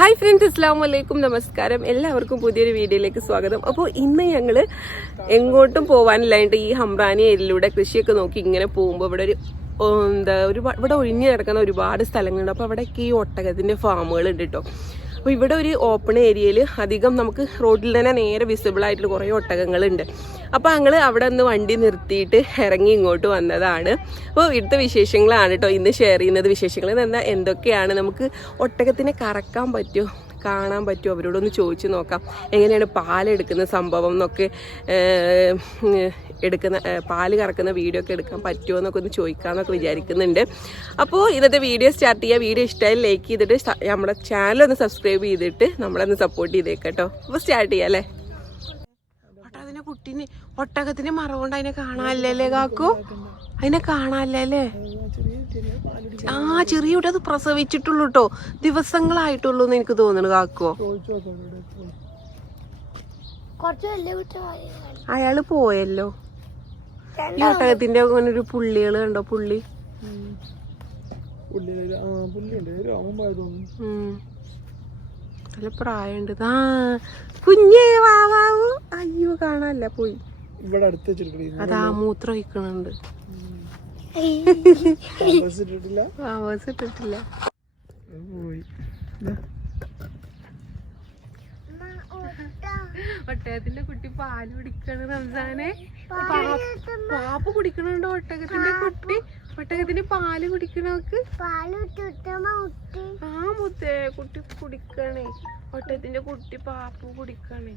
Hi friends അസ്സാം വലൈക്കും നമസ്കാരം. എല്ലാവർക്കും പുതിയൊരു വീഡിയോയിലേക്ക് സ്വാഗതം. അപ്പോൾ ഇന്ന് ഞങ്ങൾ എങ്ങോട്ടും പോകാനില്ലായിട്ട് ഈ ഹംറാനി ഏരിയയിലൂടെ കൃഷിയൊക്കെ നോക്കി ഇങ്ങനെ പോകുമ്പോൾ ഇവിടെ ഒരു എന്താ ഒരു ഇവിടെ ഒഴിഞ്ഞു കിടക്കുന്ന ഒരുപാട് സ്ഥലങ്ങളുണ്ട്. അപ്പോൾ അവിടെ ഈ ഒട്ടകത്തിന്റെ ഫാമുകൾ ഉണ്ട് കേട്ടോ. അപ്പോൾ ഇവിടെ ഒരു ഓപ്പൺ ഏരിയയിൽ അധികം നമുക്ക് റോഡിൽ തന്നെ നേരെ വിസിബിൾ ആയിട്ടുള്ള കുറേ ഒട്ടകങ്ങളുണ്ട്. അപ്പോൾ ഞങ്ങൾ അവിടെ നിന്ന് വണ്ടി നിർത്തിയിട്ട് ഇറങ്ങി ഇങ്ങോട്ട് വന്നതാണ്. അപ്പോൾ ഇവിടുത്തെ വിശേഷങ്ങളാണ് കേട്ടോ ഇന്ന് ഷെയർ ചെയ്യുന്നത് വിശേഷങ്ങൾ എന്നാൽ എന്തൊക്കെയാണ്? നമുക്ക് ഒട്ടകത്തിനെ കറക്കാൻ പറ്റുമോ? കാണാൻ പറ്റുമോ? അവരോടൊന്ന് ചോദിച്ചു നോക്കാം. എങ്ങനെയാണ് പാലെടുക്കുന്ന സംഭവം എന്നൊക്കെ എടുക്കുന്ന പാൽ കറക്കുന്ന വീഡിയോ ഒക്കെ എടുക്കാൻ പറ്റുമോ എന്നൊക്കെ ഒന്ന് ചോദിക്കാമെന്നൊക്കെ വിചാരിക്കുന്നുണ്ട്. അപ്പോൾ ഇന്നത്തെ വീഡിയോ സ്റ്റാർട്ട് ചെയ്യുക വീഡിയോ ഇഷ്ടമായി ലൈക്ക് ചെയ്തിട്ട് നമ്മുടെ ചാനൽ ഒന്ന് സബ്സ്ക്രൈബ് ചെയ്തിട്ട് നമ്മളൊന്ന് സപ്പോർട്ട് ചെയ്തേക്കട്ടോ അപ്പോൾ സ്റ്റാർട്ട് ചെയ്യാം അല്ലേ? അതിനെ ഒട്ടകത്തിന് മറവുകൊണ്ട് അതിനെ കാണാനല്ലേ കാക്കു? അതിനെ കാണാനല്ലേ ആ ചെറിയ കുട്ടി അത് പ്രസവിച്ചിട്ടുള്ളൂ കേട്ടോ ദിവസങ്ങളായിട്ടുള്ളൂ എന്ന് എനിക്ക് തോന്നുന്നു കാക്കു. അയാൾ പോയല്ലോ. ഈ ഒട്ടകത്തിന്റെ അങ്ങനെ ഒരു പുള്ളികൾ കണ്ടോ? പുള്ളി? ഉം. നല്ല പ്രായമുണ്ട്. ആ കുഞ്ഞേ അയ്യോ കാണാനല്ല പോയി. ഇവിടെ അടുത്ത് അതാ മൂത്രം ഒഴിക്കണുണ്ട്. ഇട്ടിട്ടില്ല. പോയി. ഒട്ടകത്തിന്റെ കുട്ടി പാൽ കുടിക്കണ റംസാനെ. പാപ്പ് കുടിക്കണുണ്ടോ ഒട്ടകത്തിന്റെ കുട്ടി. ഒട്ടകത്തിന്റെ പാൽ കുടിക്കണോക്ക് ആ മുത്തേ കുട്ടി കുടിക്കണേ. ഒട്ടകത്തിന്റെ കുട്ടി പാപ്പ് കുടിക്കണേ.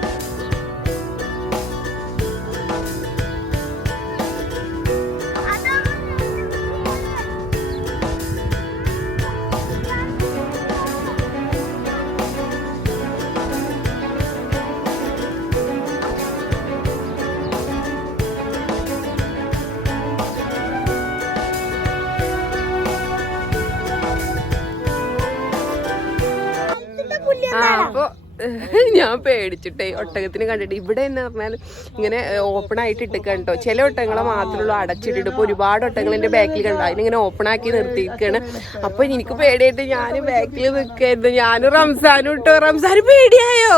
ആ അപ്പൊ ഞാൻ പേടിച്ചിട്ടേ ഒട്ടകത്തിന് കണ്ടിട്ട്. ഇവിടെ എന്ന് പറഞ്ഞാൽ ഇങ്ങനെ ഓപ്പൺ ആയിട്ട് ഇട്ടിക്കാൻ കേട്ടോ ചില ഒട്ടകങ്ങളെ മാത്രമുള്ളൂ അടച്ചിട്ടിട്ട്. ഇപ്പൊ ഒരുപാട് ഒട്ടകങ്ങൾ എന്റെ ബാക്കിൽ കണ്ടു? അതിനിങ്ങനെ ഓപ്പൺ ആക്കി നിർത്തിയിരിക്കാണ്. അപ്പൊ എനിക്ക് പേടിയായിട്ട് ഞാൻ ബാക്കിൽ നിൽക്കായിരുന്നു ഞാനും റംസാനും ഇട്ടോ. റംസാൻ പേടിയായോ?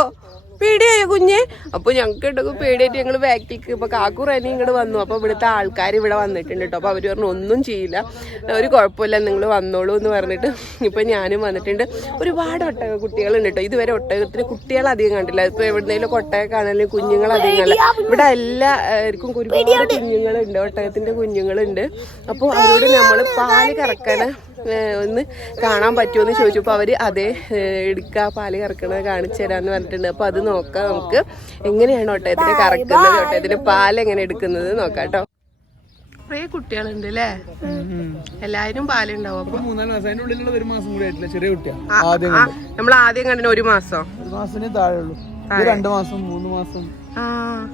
പേടിയായോ കുഞ്ഞെ? അപ്പൊ ഞങ്ങൾക്ക് ഇട്ടൊക്കെ പേടിയായിട്ട് ഞങ്ങൾ ബാക്കിലേക്ക് ഇപ്പൊ കാക്കു റനി ഇങ്ങോട്ട് വന്നു. അപ്പൊ ഇവിടുത്തെ ആൾക്കാർ ഇവിടെ വന്നിട്ടുണ്ട് കേട്ടോ അപ്പൊ അവർ പറഞ്ഞു ഒന്നും ചെയ്യില്ല. ഒരു കുഴപ്പമില്ല നിങ്ങൾ വന്നോളൂ എന്ന് പറഞ്ഞിട്ട് ഇപ്പൊ ഞാനും വന്നിട്ടുണ്ട്. ഒരുപാട് ഒട്ടക കുട്ടികളുണ്ട് കേട്ടോ ഇതുവരെ ഒട്ടകത്തിന് കുട്ടികൾ അധികം കണ്ടില്ല. ഇപ്പൊ എവിടുന്നേലും ഒട്ടക കാണാനും കുഞ്ഞുങ്ങൾ അധികം കണ്ടില്ല. ഇവിടെ എല്ലാവർക്കും ഒരുപാട് കുഞ്ഞുങ്ങളുണ്ട്. ഒട്ടകത്തിന്റെ കുഞ്ഞുങ്ങളുണ്ട്. അപ്പോൾ അവരോട് നമ്മൾ പാൽ കറക്കാന് ഏഹ് ഒന്ന് കാണാൻ പറ്റുമോ എന്ന് ചോദിച്ചപ്പോൾ അവർ അതേ എടുക്കുക പാൽ കറക്കണത് കാണിച്ചു തരാന്ന് പറഞ്ഞിട്ടുണ്ട്. അപ്പൊ അത് നോക്കാം നമുക്ക്. എങ്ങനെയാണ് ഒട്ടയത്തിന് കറക്കുന്നത് ഒട്ടയത്തിന് പാൽ എങ്ങനെ എടുക്കുന്നത് നോക്കാം കേട്ടോ. കുറേ കുട്ടികളുണ്ട് അല്ലേ എല്ലാരും പാലുണ്ടാവും നമ്മൾ ആദ്യം കണ്ടിന് ഒരു മാസം? രണ്ടു മൂന്ന് ആ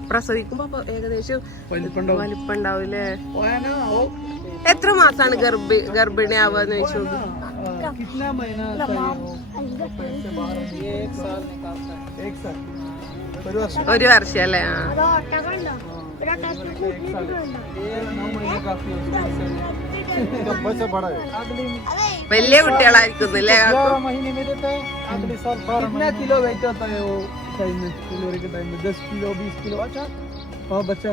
പ്രസവിക്കുമ്പോ ഏകദേശം വലിപ്പം ഉണ്ടാവും. ഓ, എത്ര മാസാണ് ഗർഭി ഗർഭിണി ആവാന്ന് ചോദിച്ചു आ, कितना महीना चाहिए वो? एक साल निकालता है एक साल ഒരു വർഷം ഒരു വർഷം അല്ലേ ആ ये नौ महीने काफी बच्चा बड़ा है വലിയ കുട്ടികളായിരിക്കും അല്ലേ ग्यारह महीने में देता है अगले साल कितना किलो वेट होता है वो टाइम में डिलीवरी के टाइम में दस किलो बीस किलो अच्छा हाँ बच्चा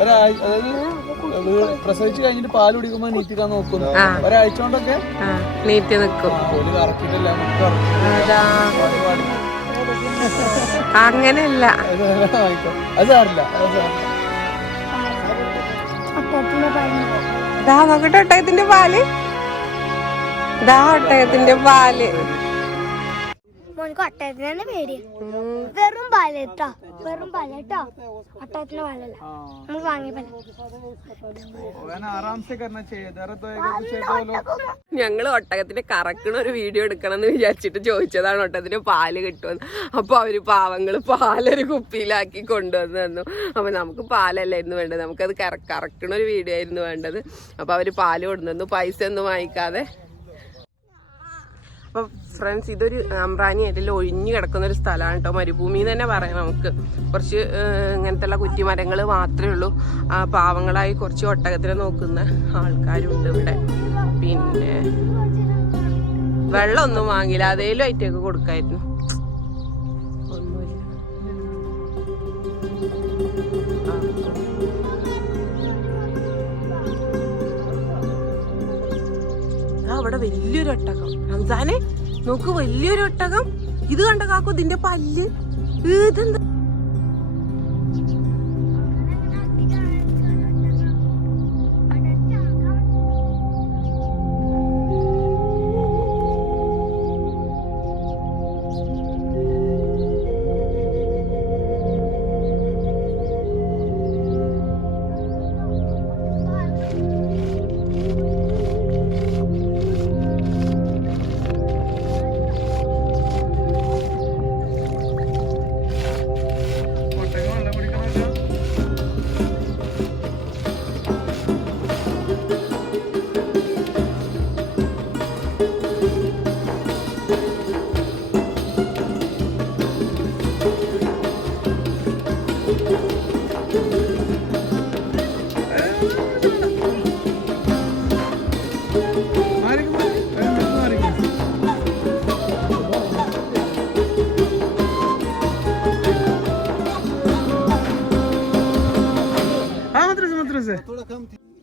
ഒരാഴ്ച അതായത് പ്രസവിച്ച് കഴിഞ്ഞിട്ട് പാൽ കുടിക്കുമ്പോ നീറ്റിക്കാൻ നോക്കും. ഒരാഴ്ച കൊണ്ടൊക്കെ? നീറ്റ് പാടി. അങ്ങനെയല്ല. അത് നോക്കട്ടെ ഒട്ടകത്തിന്റെ പാൽ. ഇതാ ഒട്ടകത്തിന്റെ പാൽ. മോനിക്ക് ഒട്ടയത്തിന് തന്നെ പേടി വെറും പാല വെറും പാല കേട്ടോ. ഒട്ടയത്തിന് പാലല്ല. നമുക്ക് വാങ്ങിയ പാല. ഞങ്ങൾ ഒട്ടകത്തിന് കറക്കണ ഒരു വീഡിയോ എടുക്കണം എന്ന് വിചാരിച്ചിട്ട് ചോദിച്ചതാണ് ഒട്ടകത്തിന് പാൽ കിട്ടുമെന്ന്. അപ്പൊ അവർ പാവങ്ങൾ പാലൊരു കുപ്പിയിലാക്കി കൊണ്ടുവന്നു തന്നു അപ്പൊ നമുക്ക് പാലല്ലായിരുന്നു വേണ്ടത്? നമുക്കത് കറക്കണ ഒരു വീഡിയോ ആയിരുന്നു വേണ്ടത്. അപ്പൊ അവർ പാൽ കൊണ്ടുവന്നു. പൈസ ഒന്നും വാങ്ങിക്കാതെ അപ്പൊ ഫ്രണ്ട്സ് ഇതൊരു അമ്രാനി അതിൽ ഒഴിഞ്ഞു കിടക്കുന്ന ഒരു സ്ഥലമാണ് കേട്ടോ. മരുഭൂമി തന്നെ പറയാം നമുക്ക്. കുറച്ച് ഏഹ്, ഇങ്ങനത്തെ ഉള്ള കുറ്റിമരങ്ങൾ മാത്രമേ ഉള്ളൂ. ആ പാവങ്ങളായി കുറച്ച് ഒട്ടകത്തിനെ നോക്കുന്ന ആൾക്കാരുണ്ട് ഇവിടെ. പിന്നെ വെള്ളമൊന്നും വാങ്ങില്ല അതേലും ഐറ്റൊക്കെ കൊടുക്കായിരുന്നു. അവിടെ വലിയൊരു ഒട്ടകം. റംസാനെ നോക്ക് വലിയൊരു ഒട്ടകം. ഇത് കണ്ട കാക്കോ ഇതിന്റെ പല്ല്. ഇതെന്താ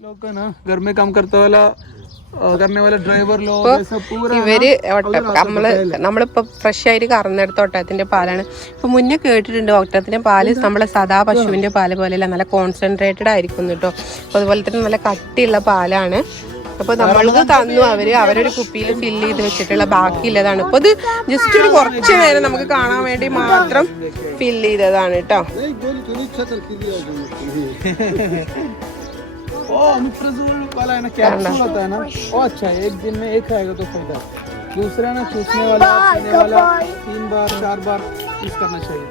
लोग का ना घर में काम करता वाला अ, करने वाला ड्राइवर लोग ये सब पूरा ഇവര് ഒട്ട- നമ്മള് നമ്മളിപ്പോ ഫ്രഷ് ആയിട്ട് കറന്നെടുത്ത ഒട്ടകത്തിന്റെ പാലാണ് ഇപ്പൊ മുന്നേ കേട്ടിട്ടുണ്ട് ഒട്ടകത്തിന്റെ പാല് നമ്മളെ സദാ പശുവിന്റെ പാല് പോലെയല്ല നല്ല കോൺസെൻട്രേറ്റഡ് ആയിരിക്കും കേട്ടോ അപ്പൊ അതുപോലെ തന്നെ നല്ല കട്ടിയുള്ള പാലാണ് അപ്പൊ നമ്മൾക്ക് തന്നു അവര് അവരൊരു കുപ്പിയിൽ ഫില്ല് ചെയ്ത് വെച്ചിട്ടുള്ള ബാക്കിയുള്ളതാണ് ഇപ്പൊ ഇത് ജസ്റ്റ് ഒരു കുറച്ച് നേരം നമുക്ക് കാണാൻ വേണ്ടി മാത്രം ഫില്ല് ചെയ്തതാണ് കേട്ടോ ओ अनुप्रजोल वाला है ना कैप्सूल होता है ना वो अच्छा है एक दिन में एक खाएगा तो फायदा दूसरा ना चूसने वाला पीने वाला तीन बार चार बार यूज करना चाहिए